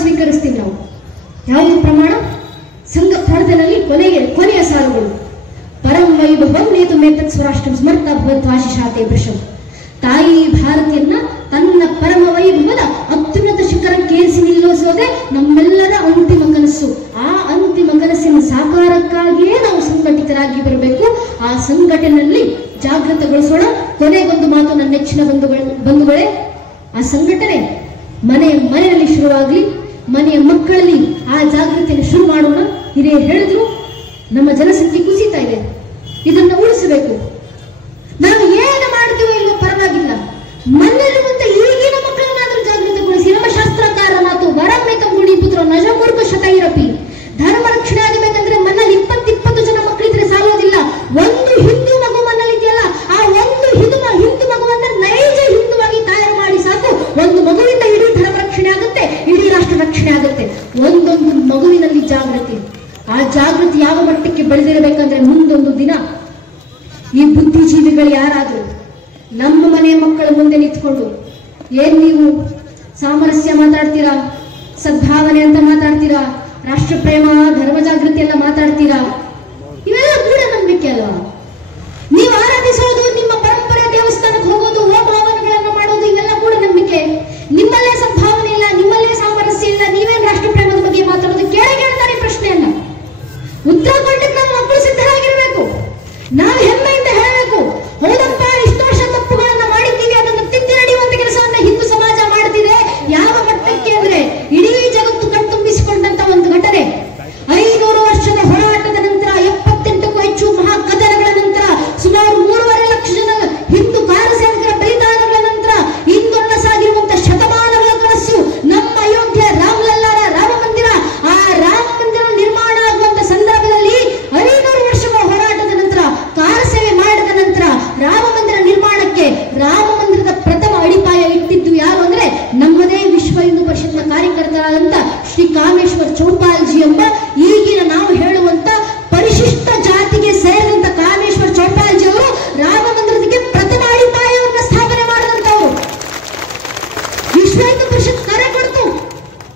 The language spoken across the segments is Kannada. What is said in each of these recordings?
ಸ್ವೀಕರಿಸ್ತೀವಿ ನಾವು. ಯಾವುದು ಪ್ರಮಾಣ? ಸಂಘ ಪ್ರಾರ್ಥನೆಯಲ್ಲಿ ಕೊನೆಯ ಸಾಲುಗಳು. ಪರಂ ವೈಭವಂ ನೇತು ಮೇತತ್ ಸ್ವರಾಷ್ಟ್ರಂ ಸ್ಮರ್ತ ಭವತ್ವಾಶಿಷಾತೆ ವೃಷಂ. ತಾಯಿ ಭಾರತಿಯನ್ನ ತನ್ನ ಪರಮ ವೈಭವದ ಅತ್ಯುನ್ನತ ಶಿಖರಕ್ಕೆ ಏರಿಸಿ ನಿಲ್ಲಿಸೋದೇ ನಮ್ಮೆಲ್ಲರ ಅಂತಿಮ ಕನಸು. ಆ ಅಂತಿಮ ಕನಸಿನ ಸಾಕಾರಕ್ಕಾಗಿಯೇ ನಾವು ಸಂಘಟಿತರಾಗಿ ಬರಬೇಕು. ಆ ಸಂಘಟನೆಯಲ್ಲಿ ಜಾಗೃತಗೊಳಿಸೋಣ. ಕೊನೆಗೊಂದು ಮಾತು ನನ್ನ ನೆಚ್ಚಿನ ಬಂಧುಗಳೇ, ಆ ಸಂಘಟನೆ ಮನೆಯಲ್ಲಿ ಶುರುವಾಗಲಿ, ಮನೆಯ ಮಕ್ಕಳಲ್ಲಿ ಆ ಜಾಗೃತಿಯನ್ನು ಶುರು ಮಾಡೋಣ. ಹಿರಿಯರು ಹೇಳಿದ್ರು, ನಮ್ಮ ಜನಸಂಖ್ಯೆ ಕುಸಿತಾ ಇದೆ, ಇದನ್ನ ಉಳಿಸಬೇಕು. ನಾವು ಏನು ಮಾಡ್ತೀವೋ ಇಲ್ಲೋ ಪರವಾಗಿಲ್ಲ, ಮನೆಯಲ್ಲಿರುವಂತ ಈಗಿನ ಮಕ್ಕಳನ್ನಾದ್ರೂ ಜಾಗೃತಗೊಳಿಸಿ. ನಮ್ಮ ಶಾಸ್ತ್ರಕಾರ ಮಾತು ವರಮೇತ ಮುಡಿ ಪುತ್ರ ನಜಮೂರ್ಖ ಶತೈರಪಿ. ಧರ್ಮ ರಕ್ಷಣೆ ಆಗಬೇಕಂದ್ರೆ ಮನೇಲಿ 20 ಜನ ಮಕ್ಕಳಿದ್ರೆ ಸಾಲೋದಿಲ್ಲ. ಒಂದು ಹಿಂದೂ ಮಗು ಮನೇಲಿ ಇದೆಯಲ್ಲ, ಆ ಒಂದು ಹಿಂದೂ ಮಗುವನ್ನ ನೈಜ ಹಿಂದುವಾಗಿ ತಯಾರು ಮಾಡಿ ಸಾಕು. ಒಂದು ಮಗುವಿಂದ ಇಡೀ ಧರ್ಮ ರಕ್ಷಣೆ ಆಗುತ್ತೆ, ಇಡೀ ರಾಷ್ಟ್ರ ರಕ್ಷಣೆ ಆಗುತ್ತೆ. ಒಂದೊಂದು ಮಗುವಿನಲ್ಲಿ ಜಾಗೃತಿ. ಆ ಜಾಗೃತಿ ಯಾವ ಮಟ್ಟಕ್ಕೆ ಬೆಳೆದಿರಬೇಕಂದ್ರೆ ಮುಂದೊಂದು ದಿನ ಈ ಬುದ್ಧಿಜೀವಿಗಳು ಯಾರಾದ್ರೂ ನಮ್ಮ ಮನೆಯ ಮಕ್ಕಳ ಮುಂದೆ ನಿಂತ್ಕೊಂಡು, ಏನ್ ನೀವು ಸಾಮರಸ್ಯ ಮಾತಾಡ್ತೀರಾ, ಸದ್ಭಾವನೆ ಅಂತ ಮಾತಾಡ್ತೀರಾ, ರಾಷ್ಟ್ರ ಪ್ರೇಮ, ಧರ್ಮ ಜಾಗೃತಿ ಎಲ್ಲ ಮಾತಾಡ್ತೀರಾ, ಇವೆಲ್ಲ ಮೂಢನಂಬಿಕೆ ಅಲ್ವಾ? ನೀವು ಆರಾಧಿಸೋದು, ನಿಮ್ಮ ಪರಂಪರೆ, ದೇವಸ್ಥಾನಕ್ಕೆ ಹೋಗೋದು, ಹೋಮಹವನಗಳನ್ನು ಮಾಡೋದು, ಇವೆಲ್ಲ ಮೂಢನಂಬಿಕೆ. ನಿಮ್ಮಲ್ಲೇ ಸದ್ಭಾವನೆ ಇಲ್ಲ, ನಿಮ್ಮಲ್ಲೇ ಸಾಮರಸ್ಯ ಇಲ್ಲ, ನೀವೇನ್ ರಾಷ್ಟ್ರ ಪ್ರೇಮದ ಬಗ್ಗೆ ಮಾತಾಡೋದು? ಕೇಳ್ತಾರೆ ಪ್ರಶ್ನೆಯನ್ನ. ಉತ್ತರ ಕೊಡ್ಲಿಕ್ಕೆ ನಾವು ಮಕ್ಕಳು ಸಿದ್ಧರಾಗಿರ್ಬೇಕು. ನಾವು ಹೆಮ್ಮೆಯಿಂದ ಹೇಳಬೇಕು, ಹೌದಪ್ಪ, ಇಷ್ಟು ವರ್ಷ ತಪ್ಪುಗಳನ್ನ ಮಾಡಿದ್ದೀವಿ, ಅದನ್ನು ತಿದ್ದಿ ನಡೆಯುವಂತ ಕೆಲಸವನ್ನ ಹಿಂದೂ ಸಮಾಜ ಮಾಡುತ್ತಿದೆ. ಯಾವ ಮಟ್ಟಕ್ಕೆ ಅಂದ್ರೆ ಇಡೀ ಜಗತ್ತು ಕಣ್ತುಂಬಿಸಿಕೊಂಡಂತ ಒಂದು ಘಟನೆ. 500 ವರ್ಷದ ಹೋರಾಟದ ನಂತರ, 78ಕ್ಕೂ ಹೆಚ್ಚು ಮಹಾಕದನಗಳ ನಂತರ, ಸುಮಾರು 3.5 ಲಕ್ಷ ಜನ ಹಿಂದೂ ಕಾರ್ಯಸೇವಕರ ಬಲಿದಾನಗಳ ನಂತರ ಇಂದೊನ್ನಸಾಗಿರುವಂತ ಶತಮಾನಗಳ ಕನಸು ನಮ್ಮ ಅಯೋಧ್ಯೆ ರಾಮಲಲ್ಲಾರ ರಾಮ ಮಂದಿರ. ಆ ರಾಮ ಮಂದಿರ ನಿರ್ಮಾಣ ಆಗುವಂತ ಸಂದರ್ಭದಲ್ಲಿ 500 ವರ್ಷಗಳ ಹೋರಾಟದ ನಂತರ, ಕಾರ್ಯಸೇವೆ ಮಾಡಿದ ನಂತರ ರಾಮ ಮಂದಿರ ನಿರ್ಮಾಣಕ್ಕೆ ರಾಮ ಮಂದಿರದ ಪ್ರಥಮ ಅಡಿಪಾಯ ಇಟ್ಟಿದ್ದು ಯಾರು ಅಂದ್ರೆ ನಮ್ಮದೇ ವಿಶ್ವ ಹಿಂದೂ ಪರಿಷತ್ನ ಕಾರ್ಯಕರ್ತರಾದಂತ ಶ್ರೀ ಕಾಮೇಶ್ವರ್ ಚೌಪಾಲ್ಜಿ ಎಂಬ, ಈಗಿನ ನಾವು ಹೇಳುವಂತ ಪರಿಶಿಷ್ಟ ಜಾತಿಗೆ ಸೇರಿದಂತ ಕಾಮೇಶ್ವರ್ ಚೌಪಾಲ್ಜಿ ಅವರು ರಾಮ ಮಂದಿರಕ್ಕೆ ಪ್ರಥಮ ಅಡಿಪಾಯವನ್ನು ಸ್ಥಾಪನೆ ಮಾಡಿದಂತವರು. ವಿಶ್ವ ಹಿಂದೂ ಪರಿಷತ್ ಕರೆ ಕೊಡ್ತು,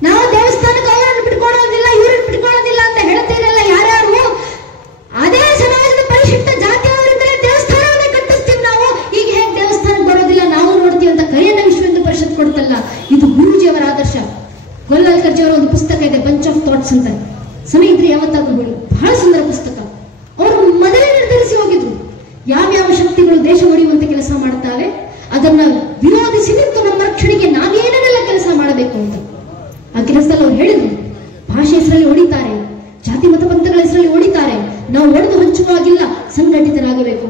ನಾವು ದೇವಸ್ಥಾನಕ್ಕೆ ಅವರನ್ನು ಬಿಟ್ಕೊಳ್ಳೋದಿಲ್ಲ, ಇವ್ರನ್ನ ಬಿಟ್ಕೊಳ್ಳೋದಿಲ್ಲ ಅಂತ ಹೇಳ್ತೀರಲ್ಲ ಯಾರ್ಯಾರು, ಅದೇ ಸಮಾಜದ ಪರಿಶಿಷ್ಟ ಜಾತಿಯವರಿಂದಲೇ ದೇವಸ್ಥಾನವನ್ನೇ ಕಟ್ಟಿಸ್ತೀವಿ ನಾವು. ಈಗ ಹೇಗೆ ದೇವಸ್ಥಾನಕ್ಕೆ ಬರೋದಿಲ್ಲ ನಾವು ನೋಡ್ತೀವಿ ಅಂತ ಕರೆಯನ್ನ ವಿಶ್ವ ಹಿಂದೂ ಪರಿಷತ್ ಕೊಡ್ತಲ್ಲ. ಇದು ಗುರೂಜಿಯವರ ಆದರ್ಶ. ಗೊಲ್ಲಲ್ಕರ್ಜಿ ಅವರ ಒಂದು ಪುಸ್ತಕ ಇದೆ, ಬಂಚ್ ಆಫ್ ಥಾಟ್ಸ್ ಅಂತ. ಸಮಯ ಇದ್ರೆ ಯಾವತ್ತಾದ್ರೂ ಬಿಡಿ, ಬಹಳ ಸುಂದರ ಪುಸ್ತಕ. ಅವರು ಮೊದಲೇ ನಿರ್ಧರಿಸಿ ಹೋಗಿದ್ರು, ಯಾವ್ಯಾವ ಶಕ್ತಿಗಳು ದೇಶ ಹೊಡೆಯುವಂತ ಕೆಲಸ ಮಾಡ್ತಾವೆ, ಅದನ್ನ ವಿರೋಧಿಸಿ ನಿಂತು ನಮ್ಮ ರಕ್ಷಣೆಗೆ ನಾವೇನೆಲ್ಲ ಕೆಲಸ ಮಾಡಬೇಕು ಅಂತ. ಆ ಕೆಲಸದಲ್ಲಿ ಅವ್ರು ಹೇಳಿದ್ರು, ಭಾಷೆ ಹೆಸರಲ್ಲಿ ಹೊಡಿತಾರೆ, ಜಾತಿ ಮತ ಪಂಥಗಳ ಹೆಸರಲ್ಲಿ ಹೊಡಿತಾರೆ, ನಾವು ಒಡೆದು ಹಂಚುವಾಗಿಲ್ಲ, ಸಂಘಟಿತರಾಗಬೇಕು.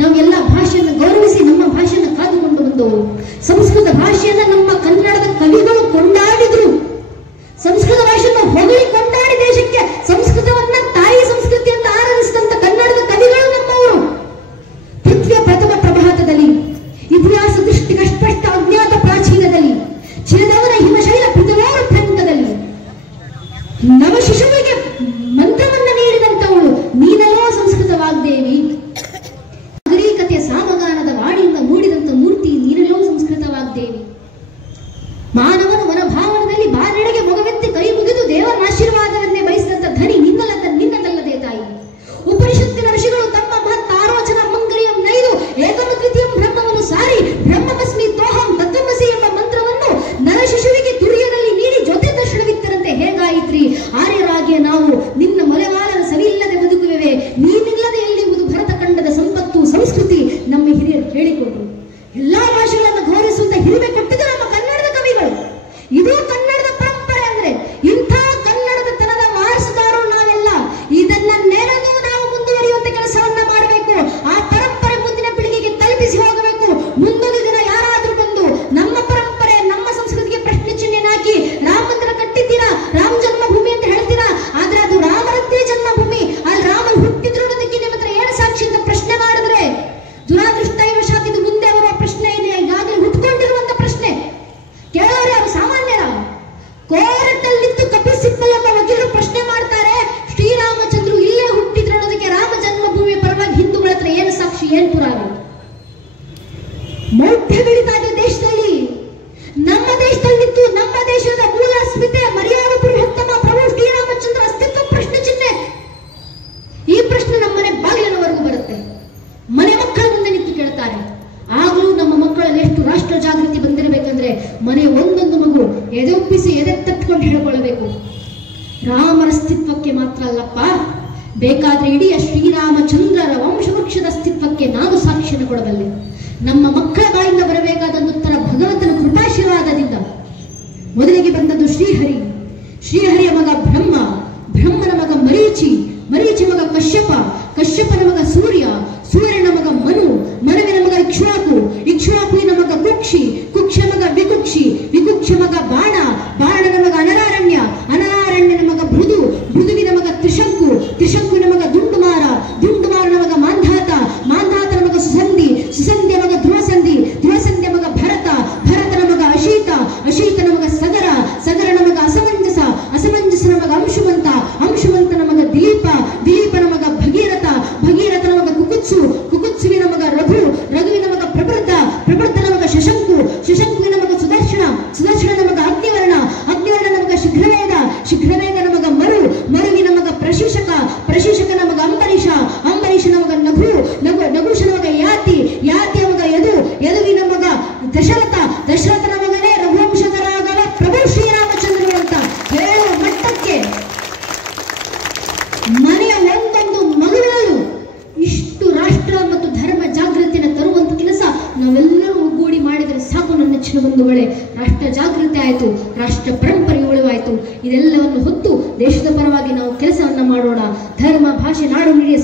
ನಾವು ಎಲ್ಲ ಭಾಷೆಯನ್ನು ಗೌರವಿಸಿ ನಮ್ಮ ಭಾಷೆಯನ್ನು ಕಾದುಕೊಂಡು ಬಂದವರು. ಸಂಸ್ಕೃತ ಭಾಷೆಯನ್ನ ನಮ್ಮ ಕನ್ನಡದ ಕವಿಗಳು ಕೊಂಡಾಡಿದ್ರು. ಸಂಸ್ಕೃತ ಭಾಷೆಯನ್ನು ಹೊಗಳಿ ಕೊಂಡಾಡಿ ದೇಶಕ್ಕೆ ಸಂಸ್ಕೃತವನ್ನ ತಾಯಿ ಸಂಸ್ಕೃತಿ ಅಂತ ಆರಾಧಿಸಿದಂತ ಕನ್ನಡದ ಕವಿಗಳು ನಮ್ಮವರು. ಪೃಥ್ವಿಯ ಪ್ರಥಮ ಪ್ರಭಾತದಲ್ಲಿ, ಇತಿಹಾಸ ದೃಷ್ಟಿ ಕಷ್ಟಪಟ್ಟ ಅಜ್ಞಾತ ಪ್ರಾಚೀನದಲ್ಲಿ, ಚಿರದವರ ಹಿಮಶೈಲ ಪೃಥ್ವಿಯೋರ ಪ್ರಮುಖದಲ್ಲಿ ನವ ಶಿಶುವಿಗೆ ಮಂತ್ರವನ್ನ ನೀಡಿದಂತವಳು ನೀನಲ್ಲೋ ಸಂಸ್ಕೃತ ವಾಗ್ದೇವಿ. ನಾಗರಿಕತೆಯ ಸಾಮಗಾನದ ವಾಡಿಯಿಂದ ಮೂಡಿದಂತ ಮೂರ್ತಿ ನೀನಲ್ಲೋ ಸಂಸ್ಕೃತ ವಾಗ್ದೇವಿ. ಮಾನವನು ಮನೋಭಾವನದಲ್ಲಿ ಬಾನೆಡೆಗೆ ಮೊಗವೆತ್ತಿ ಕೈ ಮುಗಿದು ದೇವರ ಆಶೀರ್ವಾದವನ್ನೇ ಬಯಸಿದಂತ ಧನಿ ನಿನ್ನದಲ್ಲದೆ ತಾಯಿ. ಉಪನಿಷತ್ತಿನ ಋಷಿಗಳು ತಮ್ಮ ಮಹತ್ ಆರೋಚನ ಮಂಗರಿಯಂ ನೈದು ಏಕಮ ದ್ವಿತೀಯಂ ಬ್ರಹ್ಮವನ್ನು ಸಾರಿ ಬ್ರಹ್ಮಮಸ್ಮಿ ತೋಹಂ ತತ್ವಮಸಿ ಎಂಬ ಮಂತ್ರವನ್ನು ನರಶಿಶುವಿಗೆ ತುರಿಯದಲ್ಲಿ ನೀಡಿ ಜೊತೆ ದರ್ಶನವಿತ್ತರಂತೆ ಹೇಗಾಯಿತ್ರಿ ಆರ್ಯರಾಗಿಯ ನಾವು ನಿನ್ನ ಮಲೆವಾಲನ ಸವಿಯಿಲ್ಲದೆ ಬದುಕುವೆವೆ, ನೀನಿಲ್ಲದೆ ಎಲ್ಲಿರುವುದು ಭರತ ಖಂಡದ ಸಂಪತ್ತು ಸಂಸ್ಕೃತಿ ನಮ್ಮ ಹಿರಿಯರು ಹೇಳಿಕೊಂಡ್ರು. ಎಲ್ಲಾ ಭಾಷೆಗಳನ್ನು ಗೌರವಿಸುವಂತ ಹಿರಿಮೆ ಕೊಟ್ಟಿದ್ದು ನಮ್ಮ ಕನ್ನಡದ ಕವಿಗಳು. ಇದು ಕನ್ನಡದ ಪರಂಪರೆ ಅಂದ್ರೆ. ಇಂಥ ಕನ್ನಡದ ತನದ ವಾರಸುದಾರರು ನಾವೆಲ್ಲ. ಇದನ್ನ ನೆನೆದು ನಾವು ಮುಂದುವರಿಯುವಂತ ಕೆಲಸವನ್ನ ಮಾಡಬೇಕು. ಆ ಪರಂಪರೆ ಮುಂದಿನ ಪೀಳಿಗೆಗೆ ತಲುಪಿಸಿ ಹೋಗಬೇಕು. ಮುಂದೊಂದು ದಿನ ಯಾರಾದ್ರೂ ಬಂದು ನಮ್ಮ ಪರಂಪರೆ ನಮ್ಮ ಸಂಸ್ಕೃತಿಗೆ ಪ್ರಶ್ನೆ ಚಿಹ್ನೆ ಹಾಕಿ ರಾಮ ಮಂದಿರ ಕಟ್ಟಿದ್ದೀರಾ, ರಾಮ ಜನ್ಮಭೂಮಿ ಅಂತ ಹೇಳ್ತೀರಾ, ಆದ್ರೆ ಅದು ರಾಮರದ್ದೇ ಜನ್ಮಭೂಮಿ, ಅಲ್ಲಿ ರಾಮ ಹುಟ್ಟಿದ್ರು ಅನ್ನೋದಕ್ಕೆ ನಿಮ್ಮ ಹತ್ರ ಏನು ಸಾಕ್ಷಿ ಅಂತ ಪ್ರಶ್ನೆ ಮಾಡಿದ್ರೆ ದುರಾದೃಷ್ಟವಶಾತ್ ಇದು ಮುಂದೆ ಬರುವ ಪ್ರಶ್ನೆ ಇದೆ, ಈಗಾಗಲೇ ಹುಟ್ಕೊಂಡಿರುವಂತ ಪ್ರಶ್ನೆ. ಕೇಳೋರು ಯಾರು? ಸಾಮಾನ್ಯರ. ಕೋರ್ಟಲ್ಲಿದ್ದು ಕಪಿಲ್ ಸಿಬ್ಬಲ್ ಎಂಬ ವಕೀಲರು ಪ್ರಶ್ನೆ ಮಾಡ್ತಾರೆ, ಶ್ರೀರಾಮಚಂದ್ರು ಇಲ್ಲೇ ಹುಟ್ಟಿದ್ರು ಅನ್ನೋದಕ್ಕೆ ರಾಮ ಜನ್ಮಭೂಮಿಯ ಪರವಾಗಿ ಹಿಂದೂಗಳ ಹತ್ರ ಏನು ಸಾಕ್ಷಿ, ಏನ್ ಪುರಾವೆ? ಮೌಢ್ಯ ಬೆಳೀತಾ ಇದೆ ದೇಶದಲ್ಲಿ. ನಮ್ಮ ದೇಶದಲ್ಲಿದ್ದು ನಮ್ಮ ದೇಶದ ಮೂಲ ಸ್ಮಿತೆ ಕೂಡಿಸಿ ಎದೆ ತಟ್ಕೊಂಡು ಹೇಳಿಕೊಳ್ಳಬೇಕು, ರಾಮನ ಅಸ್ತಿತ್ವಕ್ಕೆ ಮಾತ್ರ ಅಲ್ಲಪ್ಪ, ಬೇಕಾದ್ರೆ ಇಡೀ ಶ್ರೀರಾಮಚಂದ್ರರ ವಂಶವೃಕ್ಷದ ಅಸ್ತಿತ್ವಕ್ಕೆ ನಾವು ಸಾಕ್ಷಿಯನ್ನು ಕೊಡಬಲ್ಲೆ. ನಮ್ಮ ಮಕ್ಕಳ ಬಾಯಿಂದ ಬರಬೇಕಾದ ಉತ್ತರ ಭಗವಂತನ ಕೃಪಾಶೀರ್ವಾದದಿಂದ. ಮೊದಲಿಗೆ ಬಂದದ್ದು ಶ್ರೀಹರಿ, ಶ್ರೀಹರಿಯ ಮಗ ಬ್ರಹ್ಮ, ಬ್ರಹ್ಮನ ಮಗ ಮರೀಚಿ, ಮರೀಚಿ ಮಗ ಕಶ್ಯಪ, ಕಶ್ಯಪನ ಮಗ ಸೂರ್ಯ, ಸೂರ್ಯನ ಮಗ ಮನು, ಮನುವಿನ ಮಗ ಇಕ್ಷ್ವಾಕು, ಇಕ್ಷ್ವಾಕುವಿನ ಮಗ ಕುಕ್ಷಿ, ಕುಕ್ಷ ಮಗ ವಿಕುಕ್ಷಿ, ವಿಕುಕ್ಷ ಮಗ ಬಾಣ, ಬಾಣನ ಮಗ ಅನರಾರಣ್ಯ, ಅನರಾರಣ್ಯನ ಮಗ ಭೃದು, ಭೃದುವಿನ ಮಗ ತ್ರಿಶಂಕು, ತ್ರಿಶಂಕುವಿನ ಮಗ ದುಂಡುಮಾರ, ದುಂಡುಮಾರನ ಮಗ ಮಾಂಧಾತ, ಮಾಂಧಾತನ ಮಗ ಸುಸಂಧಿ, ಸುಸಂಧಿಯ ಮಗ ಧ್ರುವಸಂಧಿ, ಧ್ರುವಸಂಧಿಯ ಮಗ ಭರತ, ಭರತನ ಮಗ ಅಶೀತ, ಅಶೀತನ ಮಗ ಸಗರ, ಸಗರನ ಮಗ ಅಸಮಂಜಸ, ಅಸಮಂಜಸನ ಮಗ ಅಂಶುಮಂತ, ಅಂಶುಮಂತನ ಮಗ ದಿಲೀಪ, ದಿಲೀಪನ ಮಗ ಭಗೀರಥ, ಭಗೀರಥನ ಮಗ ಕುಕುತ್ಸು, ಕುಕುತ್ಸುವಿನ ಮಗ ರಘು, ರಘುವಿನ ಮಗ ಪ್ರಬೃದ್ಧ, ಪ್ರಬೃದ್ಧನ ಮಗ ಶಶಂಕು, ಶಶಂಕುವಿನ ಮಗ ಸುದರ್ಶನ, ಸುದರ್ಶನನ ಮಗ ಅಗ್ನಿವರ್ಣ, ಅಗ್ನಿವರ್ಣನ ಮಗ ಶೀಘ್ರವೇಗ, ಶೀಘ್ರವೇಗನ ಮಗ ಮರು, ಮರುವಿನ ಮಗ ಪ್ರಶೀಶಕ, ಪ್ರಶೀಶಕನ ಮಗ ಅಂಬರೀಷ, ಅಂಬರೀಷನ ಮಗ ನಗು, ನಗುಷನ ಮಗ ಯಾತಿ, ಯಾತಿಯ ಮಗ ಯದು, ಯದುವಿನ ಮಗ ದಶರಥ, ದಶರಥನ ಮಗನೇ ರಘುವಂಶಧರಾಗವ ಪ್ರಭು ಶ್ರೀರಾಮಚಂದ್ರರು ಅಂತ ಹೇಳುವ ಮಟ್ಟಕ್ಕೆ ಮನೆಯ ಒಂದೊಂದು ಮಗುವಿನಲ್ಲೂ ಇಷ್ಟು ರಾಷ್ಟ್ರ ಮತ್ತು ಧರ್ಮ ಜಾಗೃತಿಯನ್ನು ತರುವಂತ ಕೆಲಸ ನಾವೆಲ್ಲರೂ ಒಗ್ಗೂಡಿ ಮಾಡಿದರೆ ಸಾಕು ನನ್ನ ನೆಚ್ಚಿನ ಬಂಧುಗಳೇ. ರಾಷ್ಟ್ರ ಜಾಗೃತಿ ಆಯಿತು, ರಾಷ್ಟ್ರ ಪರಂಪರೆ ಉಳಿವಾಯಿತು. ಇದೆಲ್ಲವನ್ನು ಹೊತ್ತು ದೇಶದ ಪರವಾಗಿ ನಾವು ಕೆಲಸವನ್ನ ಮಾಡೋಣ. ಧರ್ಮ, ಭಾಷೆ, ನಾಡು, ನುಡಿಯ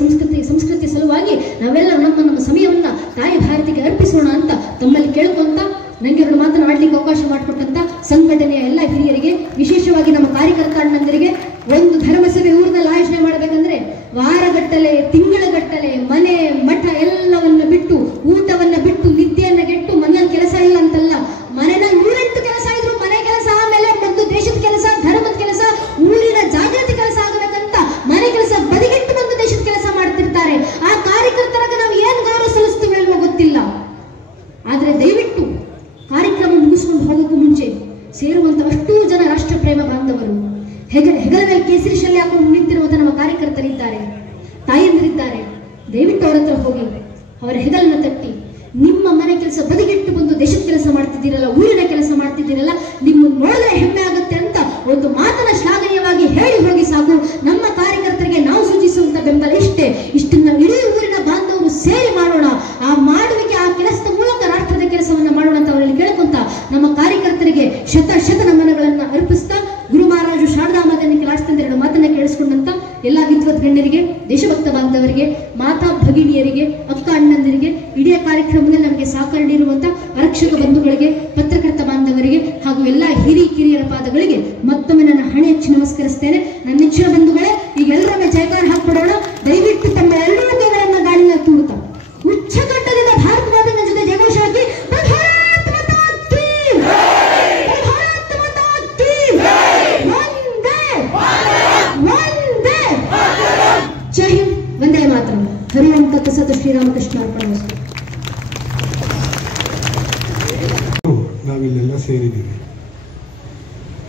ಸಂಸ್ಕೃತಿ ಸಲುವಾಗಿ ನಾವೆಲ್ಲರೂ ನಮ್ಮ ಸಮಯವನ್ನ ತಾಯಿ ಭಾರತಿಗೆ ಅರ್ಪಿಸೋಣ ಅಂತ ತಮ್ಮಲ್ಲಿ ಕೇಳ್ಕೊಂತ, ನನಗೆ ಎರಡು ಮಾತನಾಡಲಿಕ್ಕೆ ಅವಕಾಶ ಮಾಡಿಕೊಟ್ಟಂತ ಸಂಘಟನೆಯ ಎಲ್ಲ ಹಿರಿಯರಿಗೆ, ವಿಶೇಷವಾಗಿ ನಮ್ಮ ಕಾರ್ಯಕರ್ತ ಅಣ್ಣಂದರಿಗೆ, ಒಂದು ಧರ್ಮಸಭೆ ಊರಿನಲ್ಲಿ ಆಯೋಜನೆ ಮಾಡಬೇಕಂದ್ರೆ ವಾರಗಟ್ಟಲೆ, ತಿಂಗಳಗಟ್ಟಲೆ ಮನೆ ಮಠ ಎಲ್ಲವನ್ನ ಬಿಟ್ಟು, ಊಟವನ್ನ ಬಿಟ್ಟು, ನಿದ್ದೆಯನ್ನ ಗೆಟ್ಟು, ಮನೆಯಲ್ಲಿ ಕೆಲಸ ಇಲ್ಲ ಅಂತಲ್ಲ, ಮನೆಯಲ್ಲಿ 108 ಕೆಲಸ ಇದ್ರು, ಮನೆ ಕೆಲಸ ಆಮೇಲೆ ಮತ್ತು ದೇಶದ ಕೆಲಸ, ಧರ್ಮದ ಕೆಲಸ, ಊರಿನ ಜಾಗೃತಿ ಕೆಲಸ ಆಗಬೇಕಂತ ಮನೆ ಕೆಲಸ ಬದಿಗಿಟ್ಟು ಬಂದು ದೇಶದ ಕೆಲಸ ಮಾಡ್ತಿರ್ತಾರೆ. ಆ ಕಾರ್ಯಕರ್ತರಾಗ ನಾವು ಏನು ಗೌರವ ಸಲ್ಲಿಸ್ತೀವಿ ಅನ್ನೋ ಗೊತ್ತಿಲ್ಲ. ಆದ್ರೆ ದಯವಿಟ್ಟು ಕಾರ್ಯಕ್ರಮ ಮುಗಿಸ್ಕೊಂಡು ಹೋಗೋಕ್ಕೂ ಮುಂಚೆ ಸೇರುವಂತ ಅಷ್ಟೂ ಜನ ರಾಷ್ಟ್ರ ಪ್ರೇಮ ಬಾಂಧವರು, ಹೆಗಲ ಮೇಲೆ ಕೇಸರಿ ಶಾಲೆ ಹಾಕೊಂಡು ನಿಂತಿರುವಂತ ನಮ್ಮ ಕಾರ್ಯಕರ್ತರಿದ್ದಾರೆ, ತಾಯಂದಿರಿದ್ದಾರೆ. ದಯವಿಟ್ಟು ಅವರ ಹತ್ರ ಹೋಗಿ ಅವರ ಹೆಗಲನ್ನ ತಟ್ಟಿ, ನಿಮ್ಮ ಮನೆ ಕೆಲಸ ಬದಿಗಿಟ್ಟು ಬಂದು ದೇಶದ ಕೆಲಸ ಮಾಡ್ತಿದ್ದೀರಲ್ಲ, ಊರಿನ ಕೆಲಸ ಮಾಡ್ತಿದ್ದೀರಲ್ಲ, ನಿಮ್ಮನ್ನು ನೋಡಿದ್ರೆ ಹೆಮ್ಮೆ ಆಗುತ್ತೆ ಅಂತ ಒಂದು ಮಾತನ್ನ ಶ್ಲಾಘನೀಯವಾಗಿ ಹೇಳಿ ಹೋಗಿ ಸಾಕು. ನಮ್ಮ ಕಾರ್ಯಕರ್ತರಿಗೆ ನಾವು ಸೂಚಿಸುವಂತ ಬೆಂಬಲ ಇಷ್ಟೇ. ಇಷ್ಟನ್ನ ಇಡೀ ಊರಿನ ಬಾಂಧವರು ಸೇರಿ ಮಾಡೋಣ. ಆ ಮಾಡುವಿಕೆ, ಆ ಕೆಲಸದ ಮೂಲಕ ರಾಷ್ಟ್ರದ ಕೆಲಸವನ್ನ ಮಾಡೋಣ ಅಂತ ಅವರಲ್ಲಿ ಕೇಳ್ಕೊಂತ, ನಮ್ಮ ಕಾರ್ಯಕರ್ತರಿಗೆ ಶತ ನಮನಗಳನ್ನ ಅರ್ಪಿಸ್ತಾ, ಗುರು ಮಹಾರಾಜು ಶಾರದಾ ಮಾತನ್ನ ಕೆಲಾಡ್ತಂದ ಎರಡು ಮಾತನ್ನ ಕೇಳಿಸ್ಕೊಂಡಂತ ಎಲ್ಲಾ ವಿದ್ವತ್ ಗಣ್ಯರಿಗೆ, ದೇಶಭಕ್ತ ಬಾಂಧವರಿಗೆ, ಮಾತಾ ಭಗಿನಿಯರಿಗೆ, ಅಕ್ಕ ಅಣ್ಣಂದರಿಗೆ, ಇಡೀ ಕಾರ್ಯಕ್ರಮದಲ್ಲಿ ನಮಗೆ ಸಹಕಾರ ನೀಡುವಂತ ಆರಕ್ಷಕ ಬಂಧುಗಳಿಗೆ, ಪತ್ರಕರ್ತ ಬಾಂಧವರಿಗೆ ಹಾಗೂ ಎಲ್ಲಾ ಕಿರಿಯರ ಪಾದಗಳಿಗೆ ಮತ್ತೊಮ್ಮೆ ನನ್ನ ಹಣೆ ಹೆಚ್ಚು ನಮಸ್ಕರಿಸ್ತೇನೆ. ನನ್ನ ನೆಚ್ಚಿನ ಬಂಧುಗಳೇ, ಈಗ ಎಲ್ಲರೊಮ್ಮೆ ಜಯಕಾರ ಹಾಕ್ಬಿಡೋಣ. ದಯವಿಟ್ಟು ತಮ್ಮ ಎಲ್ಲರೂ ಕೈಗಳನ್ನ ಗಾಳಿನ ತೂಗುತ್ತಾ ಉಚ್ಚಕಟ್ಟದಿಂದ ಭಾರತ ಮಾತೆಯ ಜೊತೆ ಜಯಘೋಷ ಹಾಕಿ ಜೈ ಹಿಂದ್, ವಂದೇ ಮಾತರಂ. ಹರಿ ಓಂ ತತ್ಸತ್. ಶ್ರೀರಾಮಕೃಷ್ಣ ಅರ್ಪಣಮಸ್ತು. ನಾವಿಲ್ಲೆಲ್ಲ ಸೇರಿದ್ದೀವಿ.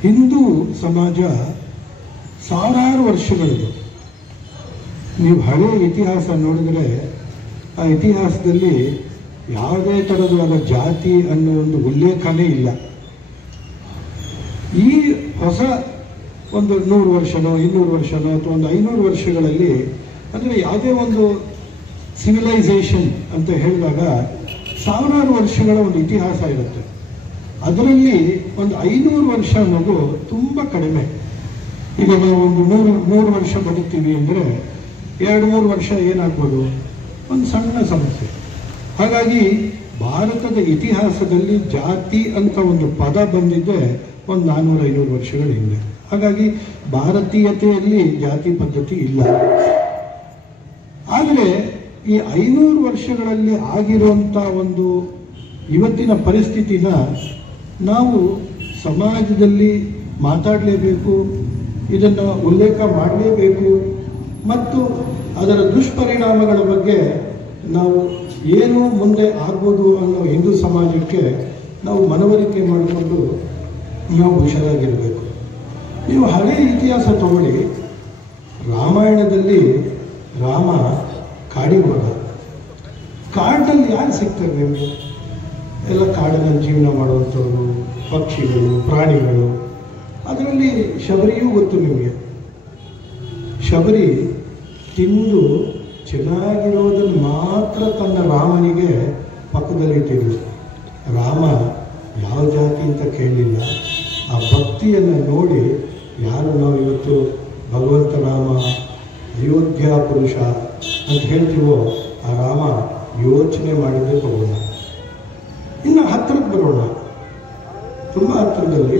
ಹಿಂದೂ ಸಮಾಜ ಸಾವಿರಾರು ವರ್ಷಗಳದು. ನೀವು ಹಳೆಯ ಇತಿಹಾಸ ನೋಡಿದ್ರೆ ಆ ಇತಿಹಾಸದಲ್ಲಿ ಯಾವುದೇ ಥರವಾದ ಜಾತಿ ಅನ್ನೋ ಒಂದು ಉಲ್ಲೇಖನೇ ಇಲ್ಲ. ಈ ಹೊಸ ಒಂದು 100 ವರ್ಷನೋ 200 ವರ್ಷನೋ ಅಥವಾ ಒಂದು 500 ವರ್ಷಗಳಲ್ಲಿ, ಅಂದರೆ ಯಾವುದೇ ಒಂದು ಸಿವಿಲೈಸೇಷನ್ ಅಂತ ಹೇಳಿದಾಗ ಸಾವಿರಾರು ವರ್ಷಗಳ ಒಂದು ಇತಿಹಾಸ ಇರುತ್ತೆ. ಅದರಲ್ಲಿ ಒಂದು 500 ವರ್ಷ ಅನ್ನೋದು ತುಂಬ ಕಡಿಮೆ. ಈಗ ನಾವು ಒಂದು 100 ವರ್ಷ ಬದುಕ್ತೀವಿ ಅಂದರೆ 2-3 ವರ್ಷ ಏನಾಗ್ಬೋದು, ಒಂದು ಸಣ್ಣ ಸಮಸ್ಯೆ. ಹಾಗಾಗಿ ಭಾರತದ ಇತಿಹಾಸದಲ್ಲಿ ಜಾತಿ ಅಂತ ಒಂದು ಪದ ಬಂದಿದ್ದೆ ಒಂದು 400-500 ವರ್ಷಗಳ ಹಿಂದೆ. ಹಾಗಾಗಿ ಭಾರತೀಯತೆಯಲ್ಲಿ ಜಾತಿ ಪದ್ಧತಿ ಇಲ್ಲ. ಆದರೆ ಈ 500 ವರ್ಷಗಳಲ್ಲಿ ಆಗಿರುವಂಥ ಒಂದು ಇವತ್ತಿನ ಪರಿಸ್ಥಿತಿನ ನಾವು ಸಮಾಜದಲ್ಲಿ ಮಾತಾಡಲೇಬೇಕು, ಇದನ್ನು ಉಲ್ಲೇಖ ಮಾಡಲೇಬೇಕು ಮತ್ತು ಅದರ ದುಷ್ಪರಿಣಾಮಗಳ ಬಗ್ಗೆ ನಾವು ಏನು ಮುಂದೆ ಆಗ್ಬೋದು ಅನ್ನೋ ಹಿಂದೂ ಸಮಾಜಕ್ಕೆ ನಾವು ಮನವರಿಕೆ ಮಾಡಿಕೊಂಡು ನಾವು ಹುಷಾರಾಗಿರಬೇಕು. ನೀವು ಹಳೆಯ ಇತಿಹಾಸ ತಗೊಳ್ಳಿ. ರಾಮಾಯಣದಲ್ಲಿ ರಾಮ ಕಾಡಿಗೆ ಹೋದ. ಕಾಡಿನಲ್ಲಿ ಯಾರು ಸಿಗ್ತಾರೆ? ಎಲ್ಲ ಕಾಡಿನಲ್ಲಿ ಜೀವನ ಮಾಡುವಂಥವ್ರು, ಪಕ್ಷಿಗಳು, ಪ್ರಾಣಿಗಳು. ಶಬರಿಯೂ ಗೊತ್ತು ನಿಮಗೆ. ಶಬರಿ ತಿಂದು ಚೆನ್ನಾಗಿರೋದನ್ನು ಮಾತ್ರ ತನ್ನ ರಾಮನಿಗೆ ಪಕ್ಕದಲ್ಲಿಟ್ಟಿದ್ರು. ರಾಮ ಯಾವ ಜಾತಿ ಅಂತ ಕೇಳಲಿಲ್ಲ. ಆ ಭಕ್ತಿಯನ್ನು ನೋಡಿ ಯಾರು ನಾವು ಇವತ್ತು ಭಗವಂತ ರಾಮ ಅಯೋಧ್ಯ ಪುರುಷ ಅಂತ ಹೇಳ್ತೀವೋ ಆ ರಾಮ ಯೋಚನೆ ಮಾಡಿದ್ರೆ ತಗೋಣ. ಇನ್ನು ಹತ್ತಿರಕ್ಕೆ ಬರೋಣ. ತುಂಬಾ ಹತ್ತಿರದಲ್ಲಿ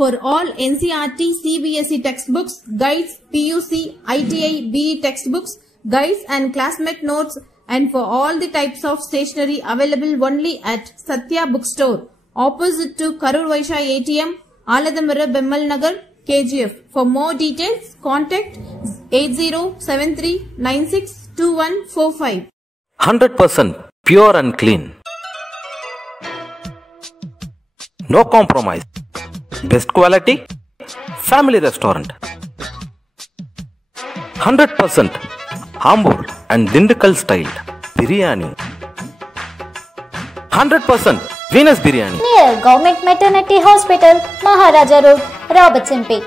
For all NCERT, CBSE textbooks, guides, PUC, ITI, BE textbooks, guides and classmate notes, and for all the types of stationery available only at Satya Bookstore, opposite to Karur Vaishya ATM, Aladamara, Bemmal Nagar, KGF. For more details, contact 8073962145. 100% pure and clean. No compromise. Best quality. Family restaurant. 100% Ambur and Dindukal style biryani. 100% Venus biryani. Near Government Maternity Hospital, Maharaja Road, Robertson Peak.